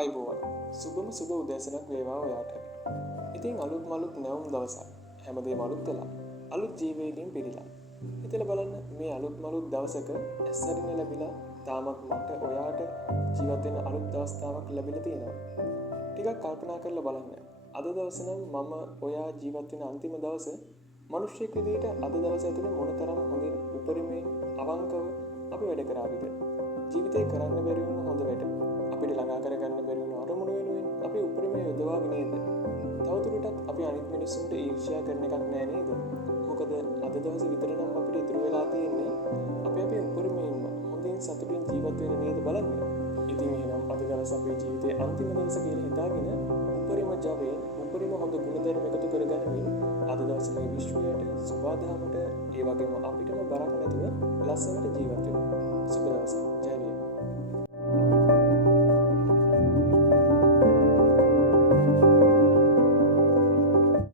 ආයිබෝවන් සුබම සුබ උදෑසනක් වේවා ඔයාට. ඉතින් අලුත් මලුත් නැවුම් දවසක්. හැමදේම අලුත් වෙලා. අලුත් ජීවයකින් පිරීලා. හිතලා බලන්න මේ අලුත් මලුත් දවසක ඇස්සරින්න ලැබිලා තාමත් මට ඔයාට ජීවත් වෙන්න අලුත් අවස්ථාවක් ලැබිලා තියෙනවා. ටිකක් කල්පනා කරලා බලන්න. අද දවසේ නම් මම ඔයා ජීවත් වෙන අන්තිම දවසේ මිනිස්සෙක් විදිහට අද දවස් ඇතුලේ මොනතරම් හොඳින් උපරිමයෙන් අවංකව අපි වැඩ කරාවිද? ජීවිතේ කරන්න බැරි වුණු හොඳ වැඩ අපිට ළඟා කරගන්න බැරි වුණු අරමුණු වෙනුවෙන් අපි උපරිමයෙන් යොදවාගෙන නේද? තවදුරටත් අපි අනිත් මිනිස්සුන්ට ඊර්ෂ්‍යා කරන එකක් නෑ නේද? මොකද අද දවසේ විතර නම් අපිට ඉතුරු වෙලා තියෙන්නේ අපි උපරිමයෙන්ම හොඳින් සතුටින් ජීවත් වෙන්න නේද බලන්නේ. ඉතින් එහෙනම් අද දවස් අපේ ජීවිතයේ අන්තිම දවස කියලා හිතාගෙන උපරිම ජවයෙන් උපරිම හොඳ ගුණධර්ම එකතු කරගනිමින් අද දවසේ මේ විශ්වයට සුබාදහමට ඒ වගේම අපිටම බරක් නැතුව ලස්සනට ජීවත් වෙන්න. සුබ දවසක්.